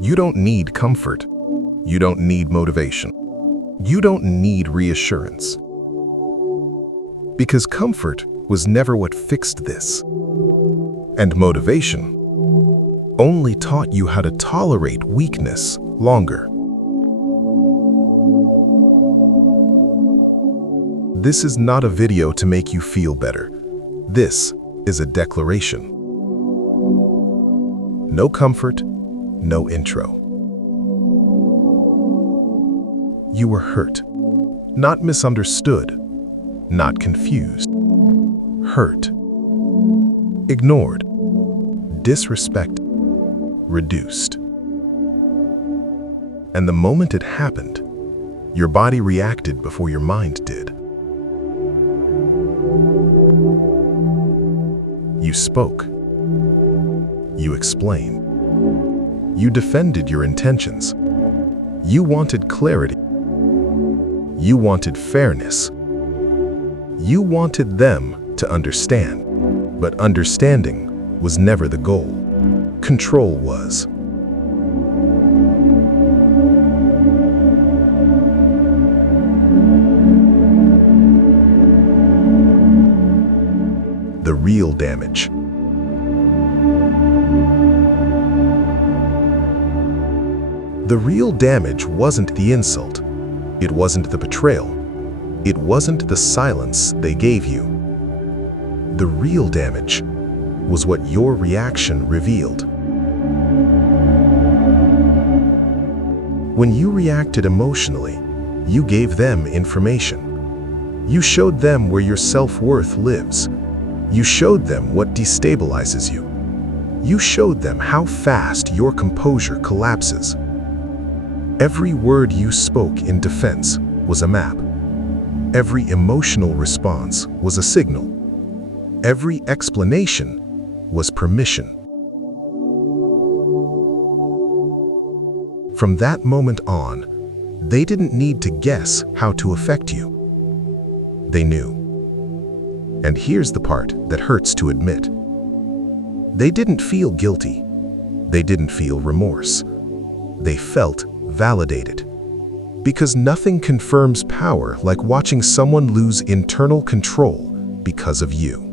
You don't need comfort. You don't need motivation. You don't need reassurance. Because comfort was never what fixed this. And motivation only taught you how to tolerate weakness longer. This is not a video to make you feel better. This is a declaration. No comfort, no intro. You were hurt, not misunderstood, not confused. Hurt, ignored, disrespected, reduced. And the moment it happened, your body reacted before your mind did. You spoke. You explained. You defended your intentions. You wanted clarity. You wanted fairness. You wanted them to understand. But understanding was never the goal. Control was. The real damage. The real damage wasn't the insult. It wasn't the betrayal. It wasn't the silence they gave you. The real damage was what your reaction revealed. When you reacted emotionally, you gave them information. You showed them where your self-worth lives. You showed them what destabilizes you. You showed them how fast your composure collapses. Every word you spoke in defense was a map. Every emotional response was a signal. Every explanation was permission. From that moment on, they didn't need to guess how to affect you. They knew. And here's the part that hurts to admit. They didn't feel guilty. They didn't feel remorse. They felt validated. Because nothing confirms power like watching someone lose internal control because of you.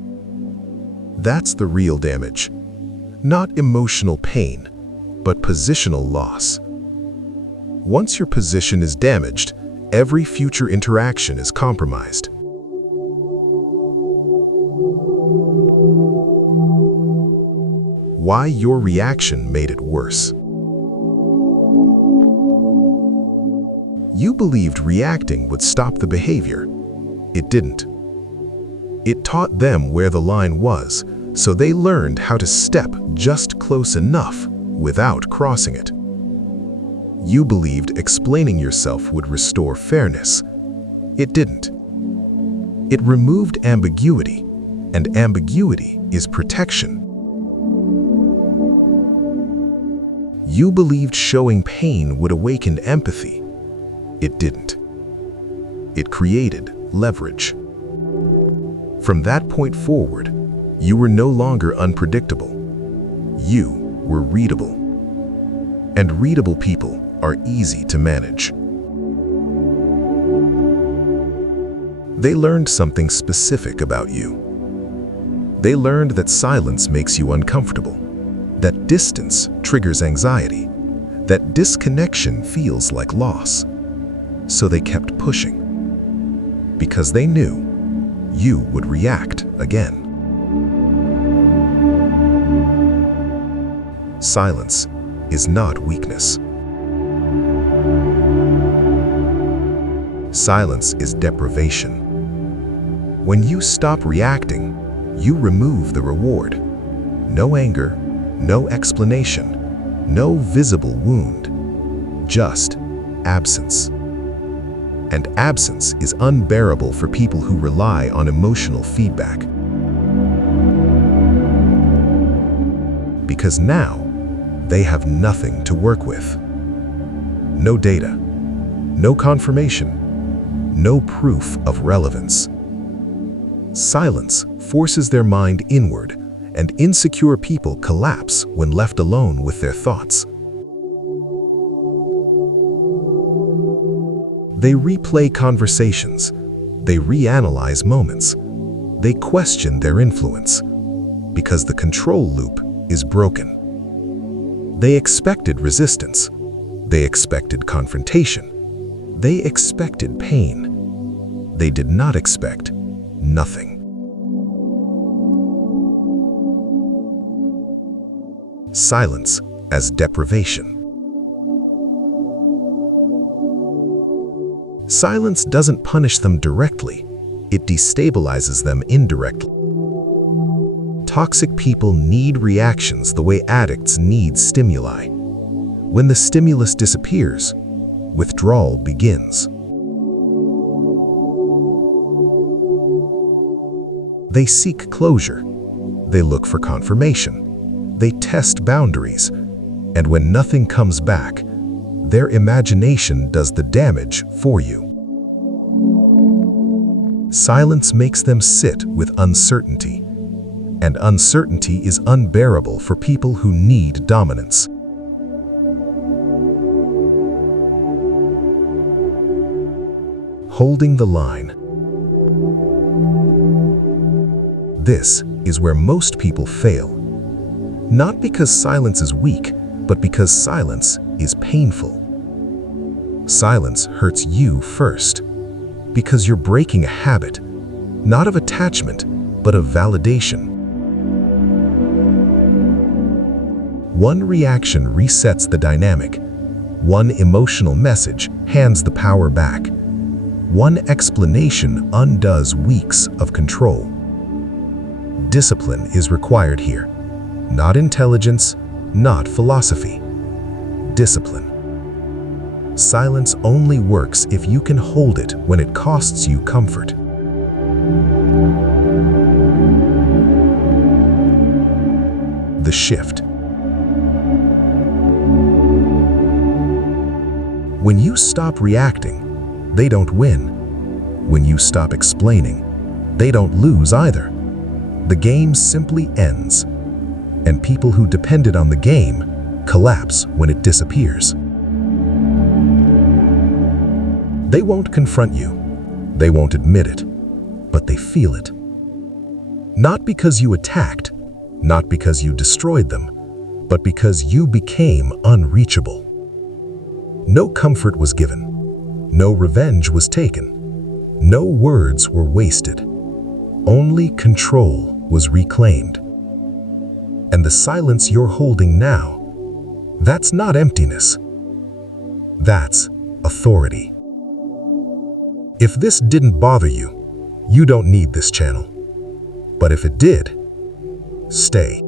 That's the real damage. Not emotional pain, but positional loss. Once your position is damaged, every future interaction is compromised. Why your reaction made it worse. You believed reacting would stop the behavior. It didn't. It taught them where the line was, so they learned how to step just close enough without crossing it. You believed explaining yourself would restore fairness. It didn't. It removed ambiguity, and ambiguity is protection. You believed showing pain would awaken empathy. It didn't. It created leverage. From that point forward, you were no longer unpredictable. You were readable. And readable people are easy to manage. They learned something specific about you. They learned that silence makes you uncomfortable, that distance triggers anxiety, that disconnection feels like loss. So they kept pushing, because they knew you would react again. Silence is not weakness. Silence is deprivation. When you stop reacting, you remove the reward. No anger, no explanation, no visible wound, just absence. And absence is unbearable for people who rely on emotional feedback. Because now, they have nothing to work with. No data, no confirmation, no proof of relevance. Silence forces their mind inward, and insecure people collapse when left alone with their thoughts. They replay conversations. They reanalyze moments. They question their influence because the control loop is broken. They expected resistance. They expected confrontation. They expected pain. They did not expect nothing. Silence as deprivation. Silence doesn't punish them directly. It destabilizes them indirectly. Toxic people need reactions the way addicts need stimuli. When the stimulus disappears, withdrawal begins. They seek closure. They look for confirmation. They test boundaries. And when nothing comes back, their imagination does the damage for you. Silence makes them sit with uncertainty. And uncertainty is unbearable for people who need dominance. Holding the line. This is where most people fail. Not because silence is weak, but because silence is painful. Silence hurts you first, because you're breaking a habit, not of attachment, but of validation. One reaction resets the dynamic. One emotional message hands the power back. One explanation undoes weeks of control. Discipline is required here. Not intelligence, not philosophy. Discipline. Silence only works if you can hold it when it costs you comfort. The shift. When you stop reacting, they don't win. When you stop explaining, they don't lose either. The game simply ends, and people who depended on the game collapse when it disappears. They won't confront you. They won't admit it, but they feel it. Not because you attacked, not because you destroyed them, but because you became unreachable. No comfort was given. No revenge was taken. No words were wasted. Only control was reclaimed. And the silence you're holding now, that's not emptiness. That's authority. If this didn't bother you, you don't need this channel. But if it did, stay.